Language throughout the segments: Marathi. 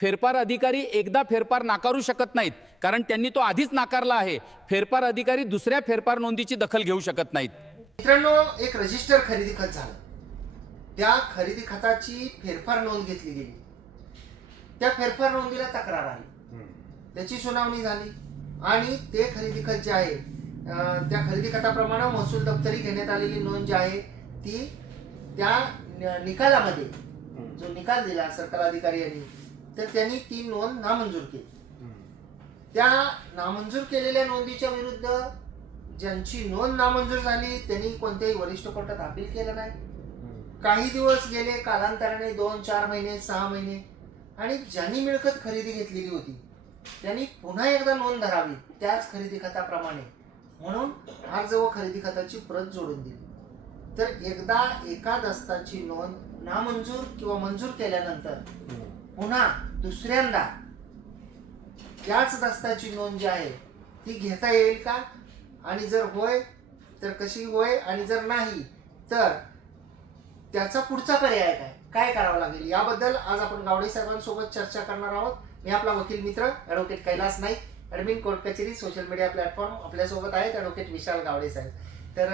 फेरफार अधिकारी एकदा फेरफार नाकारू शकत नाहीत, कारण त्यांनी तो आधीच नाकारला आहे. फेरफार अधिकारी दुसऱ्या फेरफार नोंदीची दखल घेऊ शकत नाहीत. मित्रांनो, एक रजिस्टर खरेदी खत झालं. त्या खरेदी खताची फेरफार नोंद घेतली गेली. त्या फेरफार नोंदीला तक्रार आली, त्याची सुनावणी झाली आणि ते खरेदी खत जे आहे त्या खरेदी खताप्रमाणे महसूल दप्तरी घेण्यात आलेली नोंद जी आहे ती त्या निकालामध्ये जो निकाल दिला सरकार अधिकारी यांनी, तर त्यांनी ती नोंद नामंजूर केली. त्या नामंजूर केलेल्या नोंदीच्या विरुद्ध ज्यांची नोंद नामंजूर झाली त्यांनी कोणत्याही वरिष्ठ कोर्टात अपील केलं नाही. काही दिवस गेले, कालांतराने 2-4 महिने, 6 महिने, आणि ज्यांनी मिळकत खरेदी घेतलेली होती त्यांनी पुन्हा एकदा नोंद धरावी त्याच खरेदी खताप्रमाणे म्हणून अर्ज व खरेदी खताची प्रत जोडून दिली. तर एकदा एका दस्ताची नोंद नामंजूर किंवा मंजूर केल्यानंतर पुन्हा दुसऱ्यांदा त्याच दस्ताची नोंद जी आहे ती घेता येईल का, आणि जर होय तर कशी होय, आणि जर नाही तर त्याचा पुढचा पर्याय काय करावा लागेल, याबद्दल आज आपण गावडे साहेबांसोबत चर्चा करणार आहोत. मी आपला वकील मित्र advocate Kailas Naik, admin court Kacheri social media platform. आपल्यासोबत आहेत ॲडव्होकेट विशाल गावडे साहेब. तर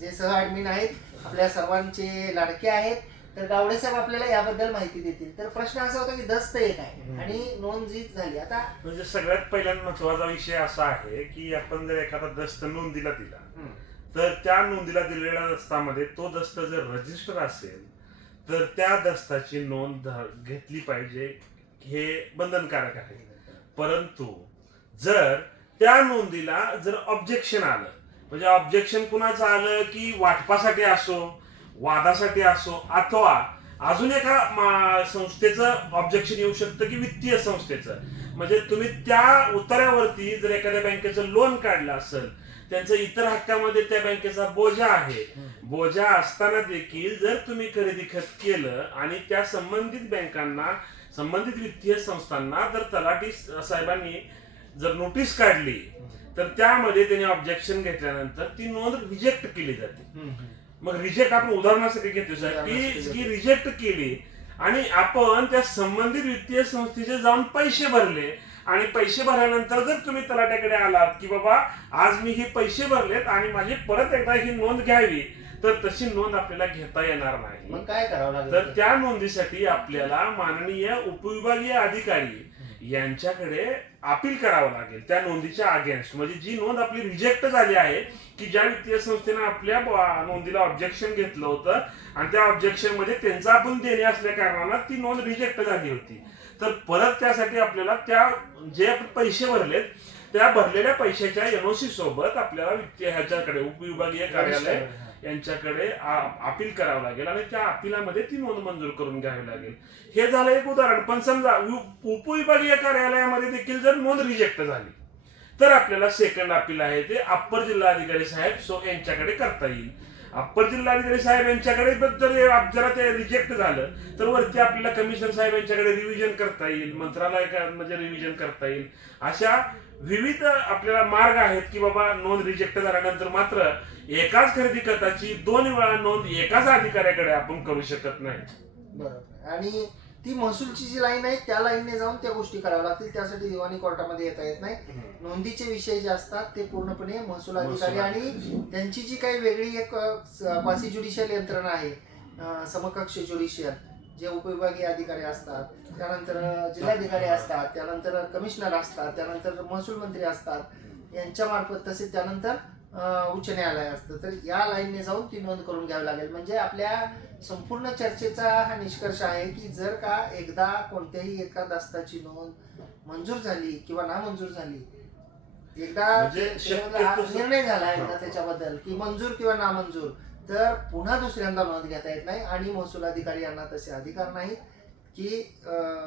जे सह ॲडमिन आहेत आपल्या सर्वांचे लाडके आहेत, तर गावडे साहेब आपल्याला याबद्दल माहिती देतील. तर प्रश्न असा होता की दस्त एक आहे आणि नोंद जी झाली, आता म्हणजे सगळ्यात पहिल्यांदा महत्वाचा विषय असा आहे की आपण जर एखादा दस्त नोंदीला दिला तर त्या नोंदीला दिलेल्या दस्तामध्ये तो दस्त जर रजिस्टर असेल तर त्या दस्ताची नोंद घेतली पाहिजे, हे बंधनकारक आहे. परंतु जर त्या नोंदीला जर ऑब्जेक्शन आलं, म्हणजे ऑब्जेक्शन कुणाचं आलं की वाटपासाठी असो, वादासाठी असो, अथवा अजून एका संस्थेचं ऑब्जेक्शन येऊ शकतं की वित्तीय संस्थेचं, म्हणजे तुम्ही त्या उतार्यावरती जर एखाद्या बँकेचं लोन काढलं असेल, त्यांचं इतर हक्कामध्ये त्या बँकेचा बोजा आहे, बोजा असताना देखील जर तुम्ही खरेदी खत केलं आणि त्या संबंधित बँकांना, संबंधित वित्तीय संस्थांना जर तलाठी साहेबांनी जर नोटीस काढली तर त्यामध्ये त्यांनी ऑब्जेक्शन घेतल्यानंतर ती नोंद रिजेक्ट केली जाते. मग रिजेक्ट आपण उदाहरणासाठी घेतो साहेब की रिजेक्ट केली आणि आपण त्या संबंधित वित्तीय संस्थेचे जाऊन पैसे भरले, आणि पैसे भरल्यानंतर जर तुम्ही तलाट्याकडे आलात की बाबा आज मी हे पैसे भरलेत आणि माझी परत एकदा ही नोंद घ्यावी, तर तशी नोंद आपल्याला घेता येणार नाही. मग काय करावं लागेल? तर त्या नोंदीसाठी आपल्याला माननीय उपविभागीय अधिकारी यांच्याकडे अपील करावं लागेल त्या नोंदीच्या अगेन्स्ट. म्हणजे जी नोंद आपली रिजेक्ट झाली आहे, की ज्या वित्तीय संस्थेने आपल्या नोंदीला ऑब्जेक्शन घेतलं होतं आणि त्या ऑब्जेक्शन मध्ये त्यांचा आपण देणे असल्या कारणानं ती नोंद रिजेक्ट झाली होती, तर परत त्यासाठी आपल्याला त्या जे आपण पैसे भरलेत त्या भरलेल्या पैशाच्या एनओसी सोबत आपल्याला वित्तीय ह्याच्याकडे उपविभागीय कार्यालय यांच्याकडे अपील करावं लागेल आणि त्या अपिलामध्ये ती नोंद मंजूर करून घ्यावी लागेल. हे झालं एक उदाहरण. पण समजा उपविभागीय कार्यालयामध्ये देखील जर नोंद रिजेक्ट झाली तर आपल्याला सेकंड अपील आहे ते अप्पर जिल्हाधिकारी साहेब यांच्याकडे करता येईल. अप्पर जिल्हाधिकारी साहेब यांच्याकडे जर ते रिजेक्ट झालं तर वरती आपल्याला कमिशनर साहेब यांच्याकडे रिव्हिजन करता येईल, मंत्रालयामध्ये रिव्हिजन करता येईल. अशा विविध आपल्याला मार्ग आहेत की बाबा नोंद रिजेक्ट झाल्यानंतर मात्र एकाच खरेदी खताची 2 वेळा नोंद एकाच अधिकाऱ्याकडे आपण करू शकत नाही. बरोबर. आणि ती महसूलची जी लाईन आहे त्या लाईनने जाऊन त्या गोष्टी कराव्या लागतील, त्यासाठी दिवाणी कोर्टामध्ये येता येत नाही. नोंदीचे विषय जे असतात ते पूर्णपणे महसूल अधिकारी आणि त्यांची जी काही वेगळी एक क्वासी ज्युडिशियल यंत्रणा आहे, समकक्ष ज्युडिशियल, जे उपविभागीय अधिकारी असतात, त्यानंतर जिल्हाधिकारी असतात, त्यानंतर कमिशनर असतात, त्यानंतर महसूल मंत्री असतात, यांच्या मार्फत, तसेच त्यानंतर उच्च न्यायालय असतं. तर या लाईनने जाऊन ती नोंद करून घ्यावी लागेल. म्हणजे आपल्या संपूर्ण चर्चेचा हा निष्कर्ष आहे की जर का एकदा कोणत्याही एका दस्ताची नोंद मंजूर झाली किंवा नामंजूर झाली, एकदा निर्णय झाला एकदा त्याच्याबद्दल की मंजूर किंवा नामंजूर, तर पुन्हा दुसऱ्यांदा नोंद घेता येत नाही आणि महसूल अधिकारी यांना तसे अधिकार नाहीत की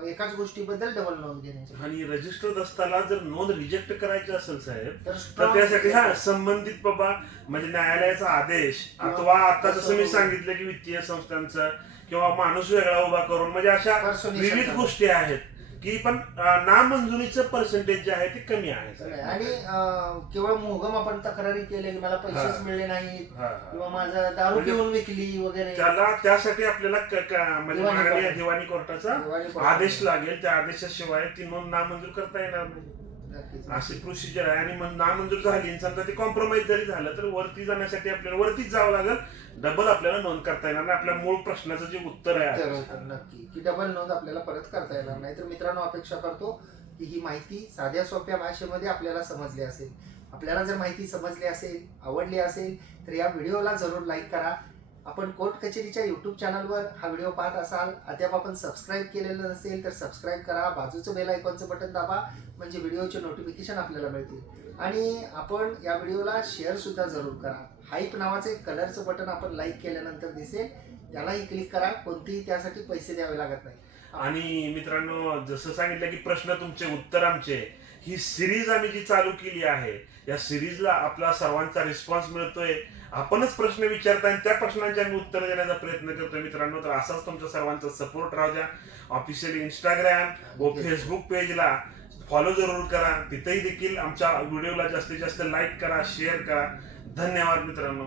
एकाच गोष्टीबद्दल डबल नोंद घेण्याची. आणि रजिस्टर दस्ताला जर नोंद रिजेक्ट करायची असेल साहेब तर त्यासाठी संबंधित बाबा म्हणजे न्यायालयाचा आदेश, अथवा आता जसं मी सांगितलं की वित्तीय संस्थांचं किंवा माणूस वेगळा उभा करून, म्हणजे अशा विविध गोष्टी आहेत की पण नामंजुरीचं पर्सेंटेज जे आहे ते कमी आहे साहेब. आणि केवळ मोहगम आपण तक्रारी केल्या की मला पैसेच हा. मिळले नाहीत हा, हा. किंवा माझं दारू म्हणजे पिऊन विकली वगैरे त्यासाठी आपल्याला म्हणजे दिवाणी माननीय कोर्ट. दिवाणी कोर्टाचा दिवाणी कोर्ट. आदेश लागेल. त्या आदेशाशिवाय ती नोंद नामंजूर करता येणार नाही. नक्कीच. अशी प्रोसिजर आहे. आणि मग नामंजूर झाली आणि समजा ते कॉम्प्रोमाइज जरी झालं तर वरती जाण्यासाठी आपल्याला वरतीच जावं लागेल. डबल आपल्याला नोंद करता येणार नाही. आपल्या मूळ प्रश्नाचं जे उत्तर आहे नक्की की डबल नोंद आपल्याला परत करता येणार नाही. तर मित्रांनो, अपेक्षा करतो की ही माहिती साध्या सोप्या भाषेमध्ये आपल्याला समजली असेल. आपल्याला जर माहिती समजली असेल, आवडली असेल तर या व्हिडिओला जरूर लाईक करा. आपण कोर्ट कचेरीच्या यूट्यूब चॅनलवर हा व्हिडिओ पाहत असाल, अद्याप आपण सबस्क्राईब केलेलं नसेल तर सबस्क्राईब करा. बाजूचं बेल आयकॉनचं बटन दाबा, म्हणजे व्हिडिओचे नोटिफिकेशन आपल्याला मिळतील. आणि आपण या व्हिडिओला शेअर सुद्धा जरूर करा. हाईप नावाचं एक कलरचं बटन आपण लाईक केल्यानंतर दिसेल, यालाही क्लिक करा. कोणतेही त्यासाठी पैसे द्यावे लागत नाही. आणि मित्रांनो, जसं सांगितलं की प्रश्न तुमचे उत्तर आमचे, ही सिरीज आम्ही जी चालू केली आहे, या सिरीजला आपला सर्वांचा रिस्पॉन्स मिळतोय. आपणच प्रश्न विचारताय आणि त्या प्रश्नांची आम्ही उत्तर देण्याचा प्रयत्न करतोय मित्रांनो. तर असाच तुमच्या सर्वांचा सपोर्ट राहू द्या. ऑफिशियली इंस्टाग्राम व फेसबुक पेजला फॉलो जरूर करा. तिथेही देखील आमच्या व्हिडिओला जास्तीत जास्त लाईक करा, शेअर करा. धन्यवाद मित्रांनो.